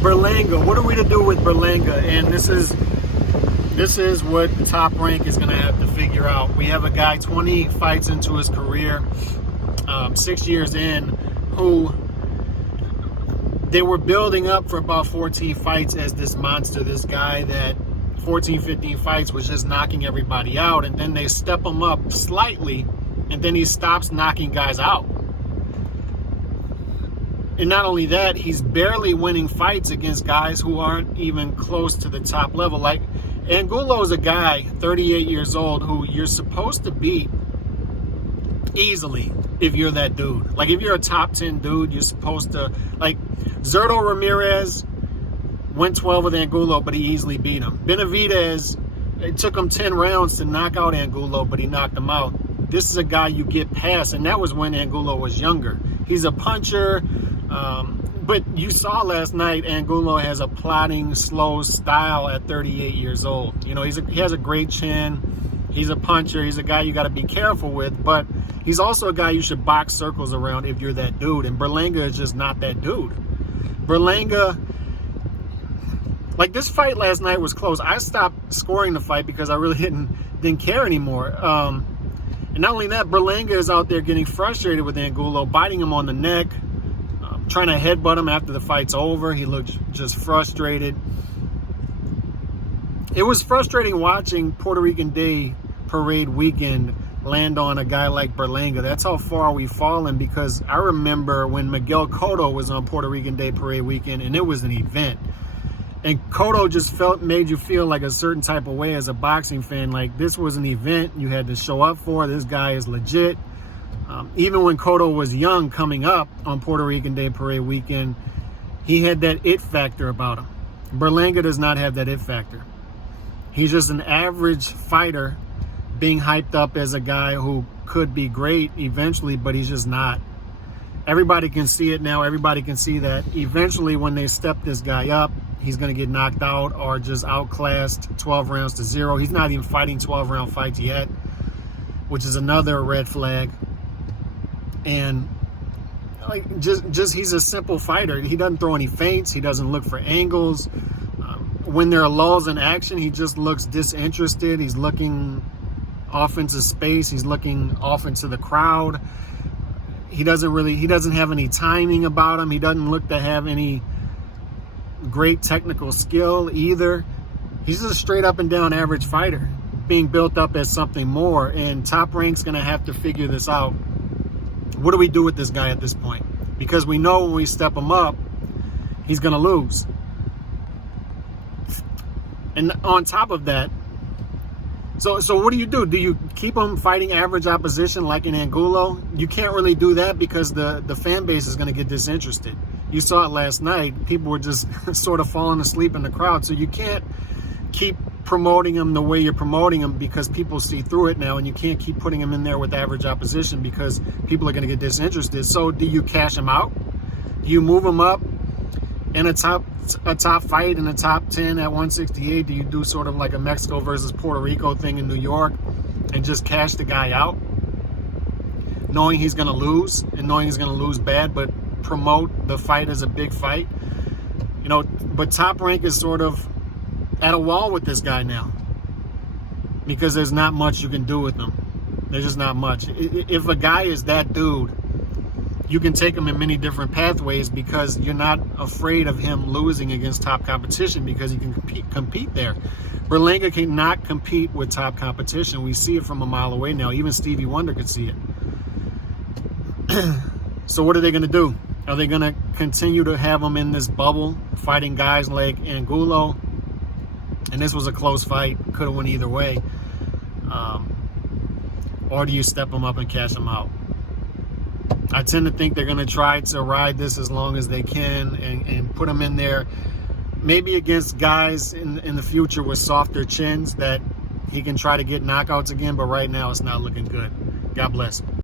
Berlanga. What are we to do with Berlanga? And this is what Top Rank is going to have to figure out. We have a guy 20 fights into his career, 6 years in, who they were building up for about 14 fights as this monster, this guy that 14, 15 fights was just knocking everybody out, and then they step him up slightly, and then he stops knocking guys out. And not only that, he's barely winning fights against guys who aren't even close to the top level. Like, Angulo is a guy, 38 years old, who you're supposed to beat easily if you're that dude. Like, if you're a top 10 dude, you're supposed to, like, Zurdo Ramirez went 12 with Angulo, but he easily beat him. Benavidez, it took him 10 rounds to knock out Angulo, but he knocked him out. This is a guy you get past, and that was when Angulo was younger. He's a puncher, but you saw last night Angulo has a plodding, slow style at 38 years old. You know, he has a great chin. He's a puncher. He's a guy you got to be careful with, but he's also a guy you should box circles around if you're that dude, and Berlanga is just not that dude. Berlanga, like, this fight last night was close. I stopped scoring the fight because I really didn't care anymore. And not only that, Berlanga is out there getting frustrated with Angulo, biting him on the neck, trying to headbutt him after the fight's over. He looked just frustrated. It was frustrating watching Puerto Rican Day Parade weekend land on a guy like Berlanga. That's how far we've fallen, because I remember when Miguel Cotto was on Puerto Rican Day Parade weekend, and it was an event. And Cotto just made you feel like a certain type of way as a boxing fan. Like, this was an event you had to show up for. This guy is legit. Even when Cotto was young, coming up on Puerto Rican Day Parade weekend, he had that it factor about him. Berlanga does not have that it factor. He's just an average fighter being hyped up as a guy who could be great eventually, but he's just not. Everybody can see it now. Everybody can see that eventually when they step this guy up, he's going to get knocked out or just outclassed 12 rounds to 0. He's not even fighting 12-round fights yet, which is another red flag. And like, just he's a simple fighter. He doesn't throw any feints. He doesn't look for angles. When there are lulls in action, he just looks disinterested. He's looking off into space. He's looking off into the crowd. He doesn't have any timing about him. He doesn't look to have any great technical skill either. He's just a straight up and down average fighter being built up as something more, and Top Rank's going to have to figure this out. What do we do with this guy at this point? Because we know when we step him up, he's going to lose. And on top of that, so what do you do? Do you keep him fighting average opposition like in Angulo? You can't really do that because the fan base is going to get disinterested. You saw it last night. People were just sort of falling asleep in the crowd. So you can't keep promoting him the way you're promoting him because people see through it now, and you can't keep putting him in there with average opposition because people are going to get disinterested. So do you cash him out? Do you move him up in a top fight in the top 10 at 168? Do you do sort of like a Mexico versus Puerto Rico thing in New York and just cash the guy out, knowing he's going to lose and knowing he's going to lose bad, but promote the fight as a big fight? You know, but Top Rank is sort of at a wall with this guy now because there's not much you can do with him. There's just not much. If a guy is that dude, you can take him in many different pathways because you're not afraid of him losing against top competition because he can compete there. Berlanga cannot compete with top competition. We see it from a mile away now. Even Stevie Wonder could see it. So what are they going to do? Are they going to continue to have him in this bubble fighting guys like Angulo? And this was a close fight. Could have went either way. Or do you step him up and cash him out? I tend to think they're going to try to ride this as long as they can and put him in there, maybe against guys in the future with softer chins that he can try to get knockouts again. But right now, it's not looking good. God bless.